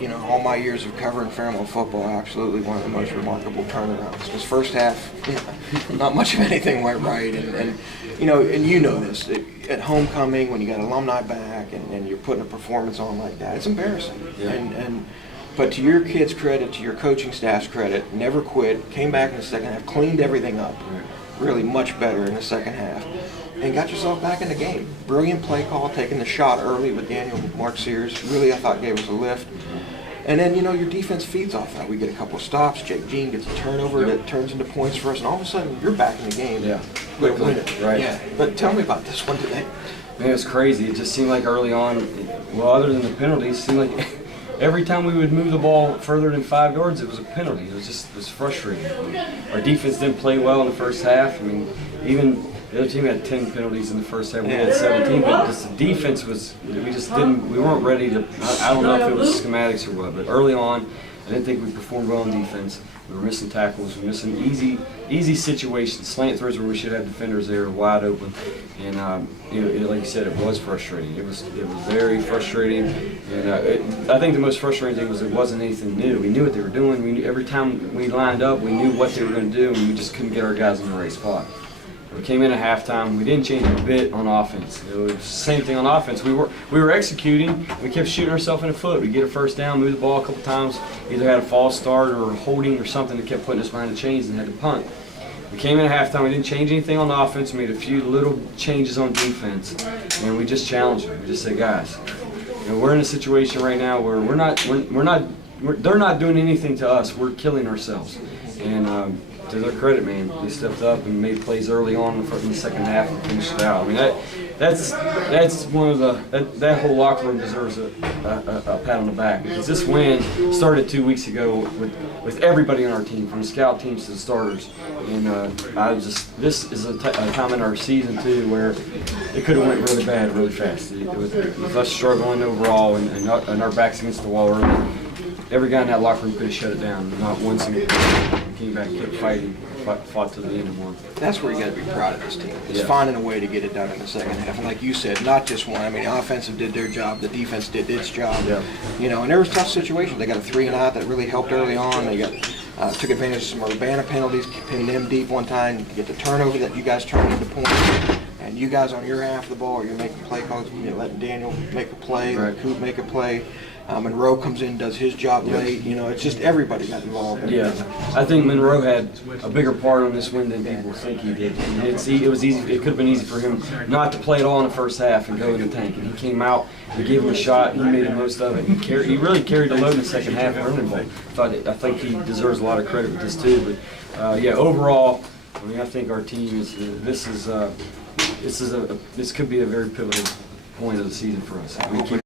you know, all my years of covering Fairmont football, absolutely one of the most remarkable turnarounds. Because first half, you know, not much of anything went right, and you know this at homecoming when you got alumni back and you're putting a performance on like that, it's embarrassing. Yeah. But to your kids' credit, to your coaching staff's credit, never quit. Came back in the second half, cleaned everything up, really much better in the second half, and got yourself back in the game. Brilliant play call, taking the shot early with Daniel Mark Sears. Really, I thought gave us a lift. And then, you know, your defense feeds off that. We get a couple of stops. Jake Jean gets a turnover that turns into points for us, and all of a sudden, you're back in the game. Yeah, quickly. Right. Yeah. But tell me about this one today. Man, it was crazy. It just seemed like early on, well, other than the penalties, it seemed like every time we would move the ball further than 5 yards, it was a penalty. It was frustrating. Our defense didn't play well in the first half. I mean, even the other team had 10 penalties in the first half. We had 17, but just the defense was, we weren't ready to, I don't know if it was schematics or what, but early on, I didn't think we performed well on defense. We were missing tackles, we were missing easy situations, slant throws where we should have defenders there wide open, and like you said, it was frustrating. It was very frustrating, and I think the most frustrating thing was it wasn't anything new. We knew what they were doing. Every time we lined up, we knew what they were going to do, and we just couldn't get our guys in the right spot. We came in at halftime. We didn't change a bit on offense. It was the same thing on offense. We were executing. We kept shooting ourselves in the foot. We'd get a first down, move the ball a couple times, either had a false start or holding or something that kept putting us behind the chains and had to punt. We came in at halftime. We didn't change anything on offense. We made a few little changes on defense, and we just challenged them. We just said, guys, you know, we're in a situation right now where they're not doing anything to us. We're killing ourselves, and. To their credit, man, they stepped up and made plays early on in the second half and finished it out. I mean, that's one of that whole locker room deserves a pat on the back, because this win started 2 weeks ago with everybody on our team, from the scout teams to the starters, and this is a time in our season too where it could have went really bad really fast. With us struggling overall and our backs against the wall early. Every guy in that locker room could have shut it down. Not one single person came back, kept fighting, fought to the end and won. That's where you got to be proud of this team. It's finding a way to get it done in the second half. And like you said, not just one. I mean, the offensive did their job, the defense did its job. Yeah. You know, and there was tough situations. They got a 3-and-out that really helped early on. They took advantage of some Urbana penalties, pinned them deep one time. You get the turnover that you guys turned into points. And you guys on your half of the ball, you're making play calls. You're letting Daniel make a play, right. Coop make a play. Monroe comes in, does his job late. You know, it's just everybody got involved. Yeah, I think Monroe had a bigger part on this win than people think he did. It was easy. It could have been easy for him not to play at all in the first half and go in the tank. And he came out, we gave him a shot, and he made the most of it. He really carried the load in the second half and running ball. I think he deserves a lot of credit with this too. But yeah, overall, I mean, I think our team is. This could be a very pivotal point of the season for us.